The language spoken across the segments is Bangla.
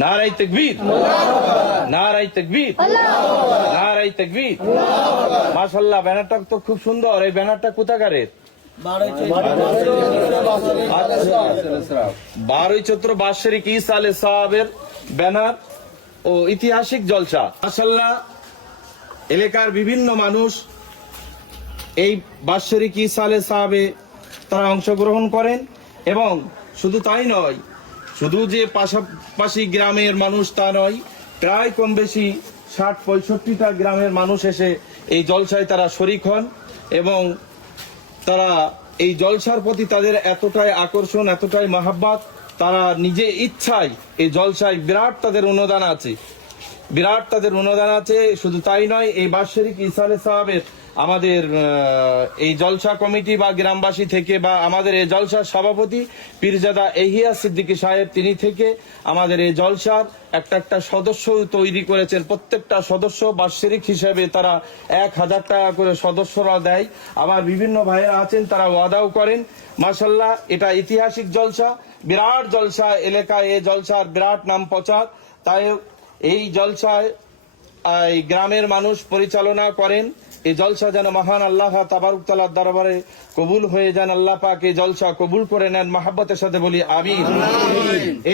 নারায়ে তাকবীর, নারায়ে তাকবীর, নারায়ে তাকবীর। মাশাআল্লাহ, ব্যানারটা তো খুব সুন্দর। এই ব্যানারটা কোথাকারের? 12 চৈত্র বাৎসরিক ঈসা আলাইহিস সালামের ব্যানার ও ঐতিহাসিক জলসা। মাশাআল্লাহ, এলাকার বিভিন্ন মানুষ এই বাৎসরিক ঈসা আলাইহিস সালামে তারা অংশগ্রহণ করেন এবং শুধু তাই নয়, শুধু যে পাশাপাশি গ্রামের মানুষ তা নয়, প্রায় কম বেশি 60-65টা গ্রামের মানুষ এসে এই জলসায় তারা শরীক হন এবং তারা এই জলসার প্রতি তাদের এতটাই আকর্ষণ, এতটাই মহাব্বত, তারা নিজে ইচ্ছায় এই জলসায় বিরাট তাদের অনুদান আছে, বিরাট তাদের অনুদান আছে। শুধু তাই নয়, এই বাৎসরিক ঈসা আলাইহিস সালামের আমাদের এই জলসা কমিটি বা গ্রামবাসী থেকে বা আমাদের এই জলসার সভাপতি পীরজাদা এহিয়া সিদ্দিকী সাহেব, তিনি থেকে আমাদের এই জলসার একটা সদস্য তৈরি করেছেন। প্রত্যেকটা সদস্য বাৎসরিক হিসেবে তারা 1000 টাকা করে সদস্যরা দেয়। আবার বিভিন্ন ভাইয়েরা আছেন, তারা ওয়াদাও করেন। মাশাআল্লাহ, এটা ঐতিহাসিক জলসা, বিরাট জলসা। এলাকায় এই জলসার বিরাট নাম প্রচার। তাই এই জলসায় এই গ্রামের মানুষ পরিচালনা করেন। এই জলসা যেন মহান আল্লাহ তাবারক তাআলার দরবারে কবুল হয়ে যান। আল্লাহ পাক এই জলসা কবুল করে নেন। মহব্বতের সাথে বলি আমিন।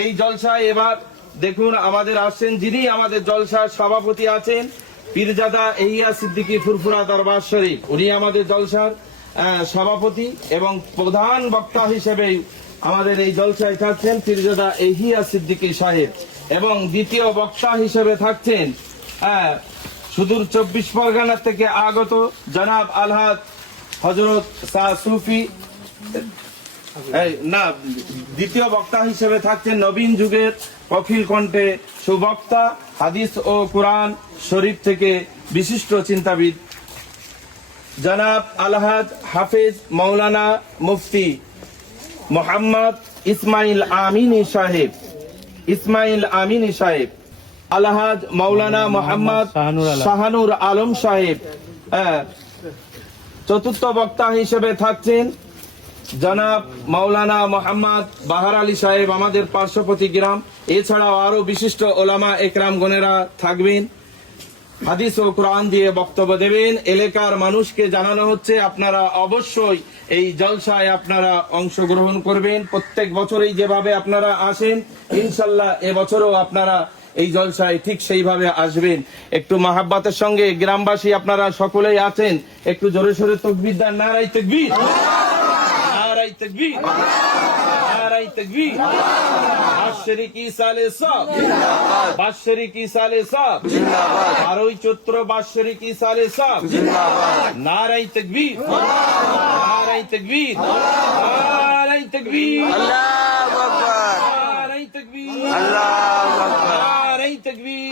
এই জলসায় এবার দেখুন আমাদের আসছেন, যিনি আমাদের জলসার সভাপতি আছেন, পীরজাদা এহিয়া সিদ্দিকী ফুরফুরা দরবার শরীফ। উনি আমাদের জলসার সভাপতি এবং প্রধান বক্তা হিসেবে আমাদের এই জলসায় থাকছেন পীরজাদা এহিয়া সিদ্দিকী সাহেব এবং দ্বিতীয় বক্তা হিসেবে থাকছেন সুদূর 24 পরগনা থেকে আগত জনাব আলহাজ হযরত শাহ সুফি। না, দ্বিতীয় বক্তা হিসেবে থাকছেন নবীন যুগের কফিল কণ্ঠে সুবক্তা, হাদিস ও কুরআন শরীফ থেকে বিশিষ্ট চিন্তাবিদ জনাব আলহাজ হাফেজ মাওলানা মুফতি মোহাম্মদ ইসমাইল আমিনী সাহেব, ইসমাইল আমিনী সাহেব, আলহাজ মাওলানা মোহাম্মদ শাহানুর আলম সাহেব। চতুর্থ বক্তা হিসেবে থাকছেন জনাব মাওলানা মোহাম্মদ বাহার আলী সাহেব, আমাদের পার্শ্ববর্তী গ্রাম। এছাড়াও আরো বিশিষ্ট ওলামা একরাম গণেরা থাকবেন, হাদিস ও কোরআন দিয়ে বক্তব্য দেবেন। এলাকার মানুষকে জানানো হচ্ছে আপনারা অবশ্যই এই জলসায় আপনারা অংশগ্রহণ করবেন। প্রত্যেক বছরই যেভাবে আপনারা আসেন, ইনশাল্লাহ এবছরও আপনারা এই জলসায় ঠিক সেইভাবে আসবেন। একটু মহাব্বতের সঙ্গে গ্রামবাসী আপনারা সকলেই আছেন, একটু জোরে সোরে তাকবীর দেন। নারায়ে তাকবীর, নারায়ে তাকবীর, নারায়ে তাকবীর। বাৎসরিক ঈসা আলাইহিস সালাম জিন্দাবাদ, বাৎসরিক ঈসা আলাইহিস সালাম জিন্দাবাদ, 12 চৈত্র বাৎসরিক ঈসা আলাইহিস সালাম জিন্দাবাদ। নারায়ে তাকবীর, নারায়ে তাকবীর, নারায়ে তাকবীর, আল্লাহু আকবার, নারায়ে তাকবীর, আল্লাহু আকবার, নারায়ে তাকবীর।